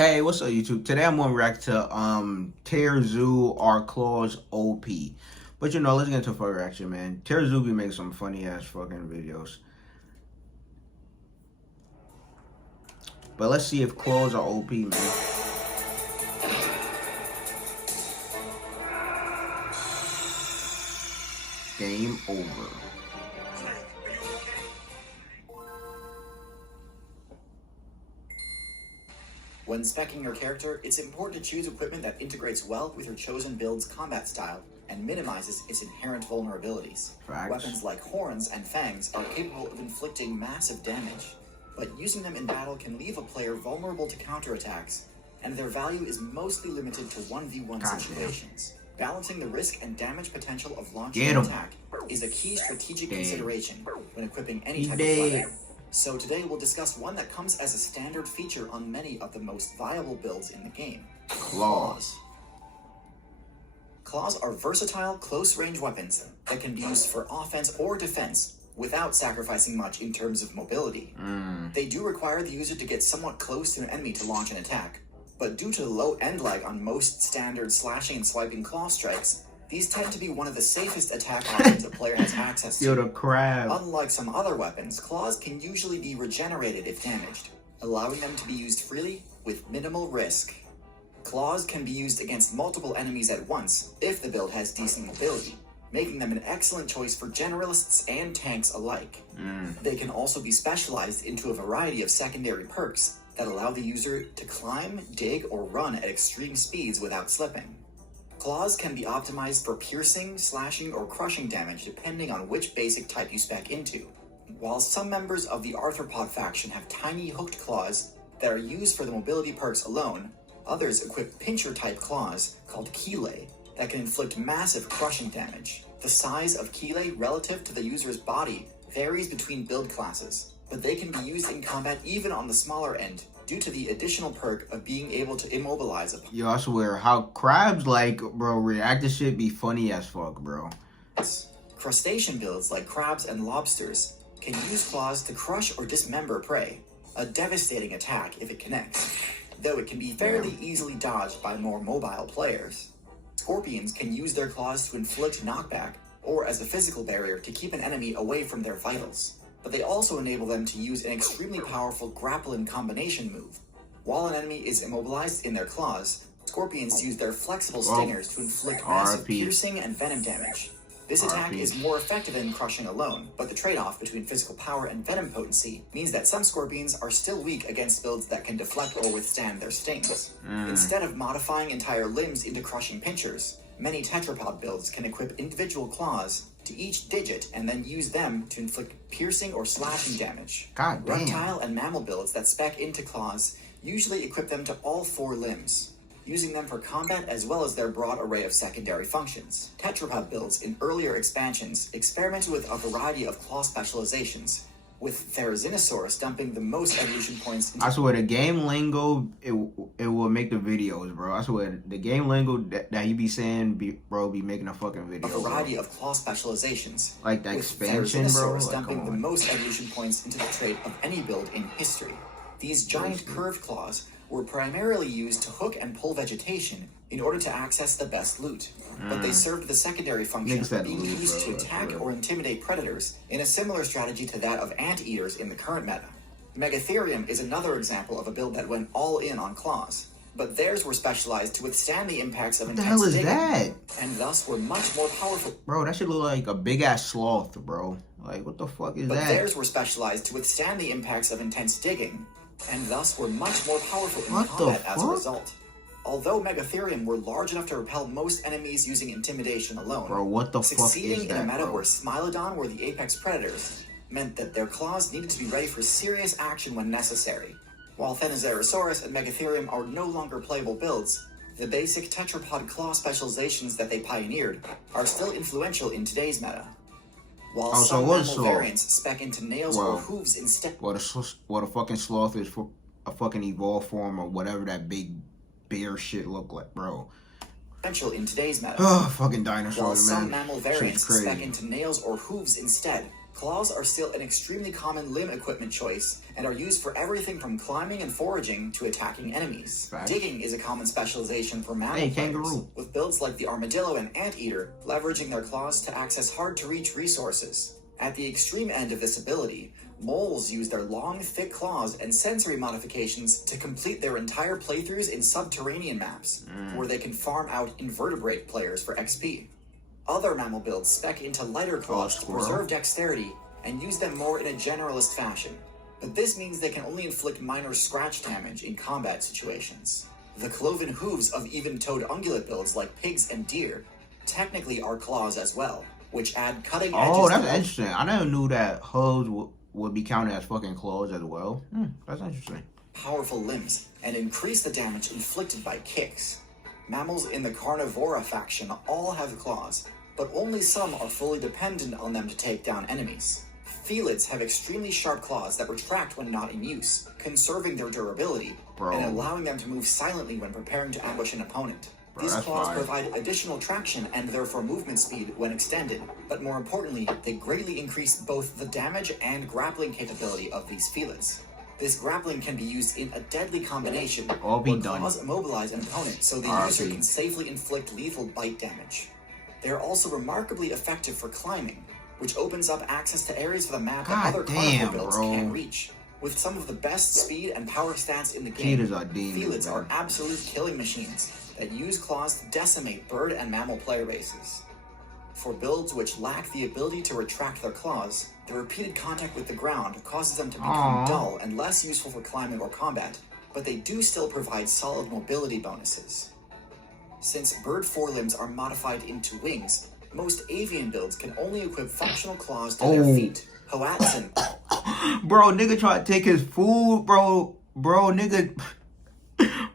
Hey, what's up, YouTube? Today I'm gonna react to TierZoo or Claw's OP. But let's get into a full reaction, man. TierZoo be making some funny ass fucking videos. But let's see if Claws are OP, man. Game over. When speccing your character, it's important to choose equipment that integrates well with your chosen build's combat style and minimizes its inherent vulnerabilities. Facts. Weapons like horns and fangs are capable of inflicting massive damage, but using them in battle can leave a player vulnerable to counterattacks, and their value is mostly limited to 1v1 situations. Balancing the risk and damage potential of launching an attack is a key strategic consideration when equipping any type of weapon. So today we'll discuss one that comes as a standard feature on many of the most viable builds in the game. Claws. Claws are versatile, close-range weapons that can be used for offense or defense without sacrificing much in terms of mobility. They do require the user to get somewhat close to an enemy to launch an attack, but due to the low end lag on most standard slashing and swiping claw strikes, these tend to be one of the safest attack options a player has access to. Yo, the crab. Unlike some other weapons, claws can usually be regenerated if damaged, allowing them to be used freely with minimal risk. Claws can be used against multiple enemies at once if the build has decent mobility, making them an excellent choice for generalists and tanks alike. They can also be specialized into a variety of secondary perks that allow the user to climb, dig, or run at extreme speeds without slipping. Claws can be optimized for piercing, slashing, or crushing damage depending on which basic type you spec into. While some members of the arthropod faction have tiny hooked claws that are used for the mobility perks alone, others equip pincher-type claws called chelae that can inflict massive crushing damage. The size of chelae relative to the user's body varies between build classes, but they can be used in combat even on the smaller end due to the additional perk of being able to immobilize a... Yo, I swear, how crabs, bro, react to shit be funny as fuck, bro. Crustacean builds like crabs and lobsters can use claws to crush or dismember prey, a devastating attack if it connects, though it can be fairly easily dodged by more mobile players. Scorpions can use their claws to inflict knockback or as a physical barrier to keep an enemy away from their vitals, but they also enable them to use an extremely powerful grapple-in combination move. While an enemy is immobilized in their claws, scorpions use their flexible stingers to inflict massive piercing and venom damage. This attack is more effective than crushing alone, but the trade-off between physical power and venom potency means that some scorpions are still weak against builds that can deflect or withstand their stings. Instead of modifying entire limbs into crushing pinchers, many tetrapod builds can equip individual claws to each digit and then use them to inflict piercing or slashing damage. Reptile and mammal builds that spec into claws usually equip them to all 4 limbs, using them for combat as well as their broad array of secondary functions. Tetrapod builds in earlier expansions experimented with a variety of claw specializations, with Therizinosaurus dumping the most evolution points into... I swear, the game lingo, it will make the videos, bro. I swear, the game lingo that you be saying, be making a fucking video, a variety of claw specializations. Like the expansion, bro. Like, dumping the most evolution points into the trait of any build in history. These giant curved claws were primarily used to hook and pull vegetation in order to access the best loot, but they served the secondary function of being used to attack or intimidate predators in a similar strategy to that of anteaters in the current meta. Megatherium is another example of a build that went all in on claws, but theirs were specialized to withstand the impacts of intense digging, and thus were much more powerful. Bro, that should look like a big-ass sloth, bro. Like, what the fuck is that? But theirs were specialized to withstand the impacts of intense digging, and thus were much more powerful in combat as a result. Although Megatherium were large enough to repel most enemies using intimidation alone, bro, what the fuck is that, succeeding in a meta where Smilodon were the apex predators meant that their claws needed to be ready for serious action when necessary. While Thenocerosaurus and Megatherium are no longer playable builds, the basic tetrapod claw specializations that they pioneered are still influential in today's meta. While some mammal variants spec into nails or hooves instead... What a fucking sloth is for a fucking evolved form or whatever that big bear shit look like, bro. In today's meta. Oh, fucking dinosaurs, While man. some mammal variants spec into nails or hooves instead, Claws are still an extremely common limb equipment choice and are used for everything from climbing and foraging to attacking enemies. Facts. Digging is a common specialization for mammal players, kangaroo. with builds like the armadillo and anteater leveraging their claws to access hard-to-reach resources. At the extreme end of this ability, moles use their long, thick claws and sensory modifications to complete their entire playthroughs in subterranean maps, where they can farm out invertebrate players for XP. Other mammal builds spec into lighter claws to preserve dexterity and use them more in a generalist fashion, but this means they can only inflict minor scratch damage in combat situations. The cloven hooves of even-toed ungulate builds like pigs and deer technically are claws as well, which add cutting edges. Oh, that's interesting. I never knew that hooves would be counted as fucking claws as well. That's interesting. Powerful limbs and increase the damage inflicted by kicks. Mammals in the carnivora faction all have claws, but only some are fully dependent on them to take down enemies. Felids have extremely sharp claws that retract when not in use, conserving their durability and allowing them to move silently when preparing to ambush an opponent. These claws provide additional traction and therefore movement speed when extended, but more importantly, they greatly increase both the damage and grappling capability of these felids. This grappling can be used in a deadly combination where claws immobilize an opponent so the user can safely inflict lethal bite damage. They are also remarkably effective for climbing, which opens up access to areas of the map that other carnivore builds can't reach. With some of the best speed and power stats in the game, felids are absolute killing machines that use claws to decimate bird and mammal player bases. For builds which lack the ability to retract their claws, the repeated contact with the ground causes them to become dull and less useful for climbing or combat, but they do still provide solid mobility bonuses. Since bird forelimbs are modified into wings, most avian builds can only equip functional claws to their feet. Hoatzin. Bro, nigga tried to take his food, bro.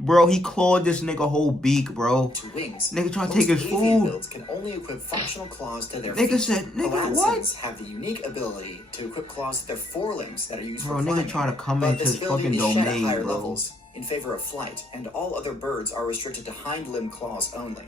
Bro, he clawed this nigga whole beak, bro. To wings. Nigga trying to take his food. Builds can only equip functional claws to their feet. Nigga said, nigga, what? Have the unique ability to equip claws to their forelimbs that are used for climbing. Bro, nigga try to come into his fucking domain, bro. Levels in favor of flight, and all other birds are restricted to hind limb claws only.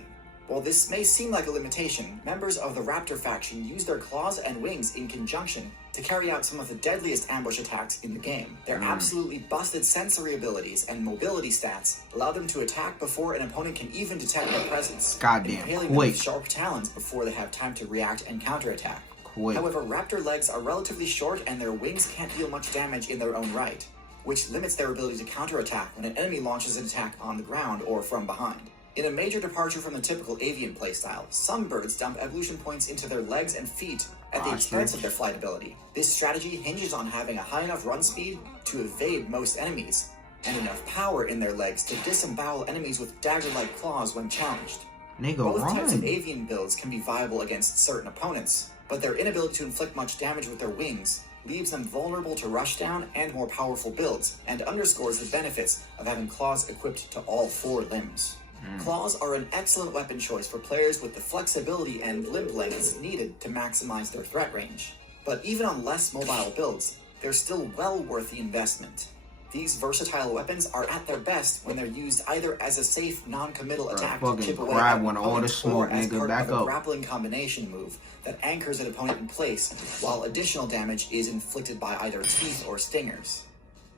While this may seem like a limitation, members of the raptor faction use their claws and wings in conjunction to carry out some of the deadliest ambush attacks in the game. Their absolutely busted sensory abilities and mobility stats allow them to attack before an opponent can even detect their presence, impaling them with sharp talons before they have time to react and counterattack. However, raptor legs are relatively short and their wings can't deal much damage in their own right, which limits their ability to counterattack when an enemy launches an attack on the ground or from behind. In a major departure from the typical avian playstyle, some birds dump evolution points into their legs and feet at the expense of their flight ability. This strategy hinges on having a high enough run speed to evade most enemies, and enough power in their legs to disembowel enemies with dagger-like claws when challenged. Both types of avian builds can be viable against certain opponents, but their inability to inflict much damage with their wings leaves them vulnerable to rushdown and more powerful builds, and underscores the benefits of having claws equipped to all four limbs. Claws are an excellent weapon choice for players with the flexibility and limb lengths needed to maximize their threat range. But even on less mobile builds, they're still well worth the investment. These versatile weapons are at their best when they're used either as a safe, non-committal attack to chip away at an opponent, or as part of a grappling combination move that anchors an opponent in place, while additional damage is inflicted by either teeth or stingers.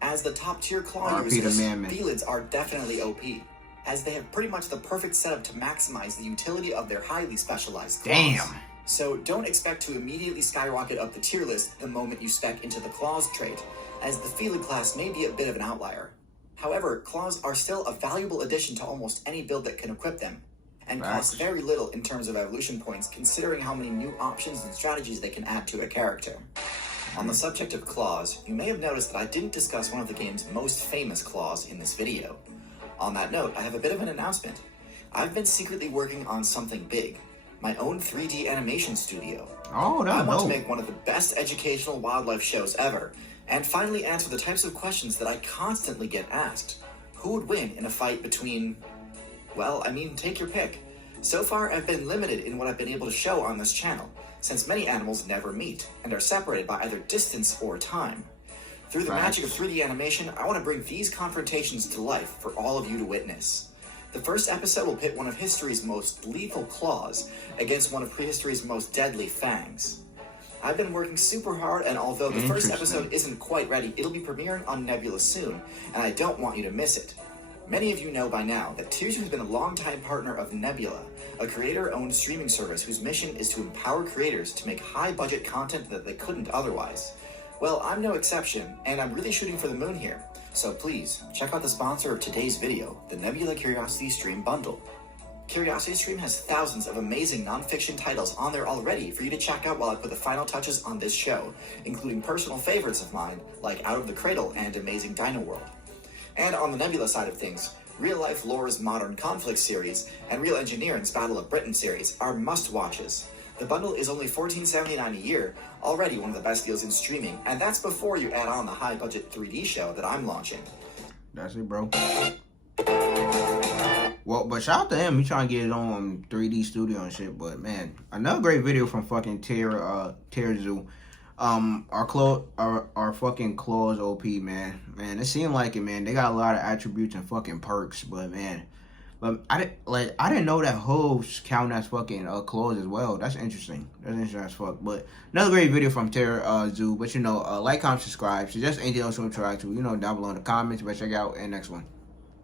As the top-tier claw users, felids are definitely OP, as they have pretty much the perfect setup to maximize the utility of their highly specialized claws. So don't expect to immediately skyrocket up the tier list the moment you spec into the claws trait, as the felid class may be a bit of an outlier. However, claws are still a valuable addition to almost any build that can equip them, and cost very little in terms of evolution points considering how many new options and strategies they can add to a character. On the subject of claws, you may have noticed that I didn't discuss one of the game's most famous claws in this video. On that note, I have a bit of an announcement. I've been secretly working on something big, my own 3D animation studio. I want to make one of the best educational wildlife shows ever, and finally answer the types of questions that I constantly get asked. Who would win in a fight between, well, I mean, take your pick. So far, I've been limited in what I've been able to show on this channel, since many animals never meet, and are separated by either distance or time. Through the magic of 3D animation, I want to bring these confrontations to life for all of you to witness. The first episode will pit one of history's most lethal claws against one of prehistory's most deadly fangs. I've been working super hard, and although the first Interesting. episode isn't quite ready, it'll be premiering on Nebula soon, and I don't want you to miss it. Many of you know by now that TierZoo has been a longtime partner of Nebula, a creator-owned streaming service whose mission is to empower creators to make high-budget content that they couldn't otherwise. Well, I'm no exception, and I'm really shooting for the moon here, so please, check out the sponsor of today's video, the Nebula Curiosity Stream Bundle. Curiosity Stream has thousands of amazing non-fiction titles on there already for you to check out while I put the final touches on this show, including personal favorites of mine like Out of the Cradle and Amazing Dino World. And on the Nebula side of things, Real Life Lore's Modern Conflict series and Real Engineering's Battle of Britain series are must-watches. The bundle is only $14.79 a year, already one of the best deals in streaming, and that's before you add on the high-budget 3D show that I'm launching. That's it, bro. Well, but shout out to him. He trying to get his own 3D studio and shit. But man, another great video from fucking TierZoo. Our fucking claws OP, man. Man, it seemed like it, man. They got a lot of attributes and fucking perks, but man. But I didn't know that hooves count as fucking claws as well. That's interesting. That's interesting as fuck. But another great video from TierZoo. But you know, like, comment, subscribe. So just anything else you want to try to, you know, down below in the comments. But check out in the next one.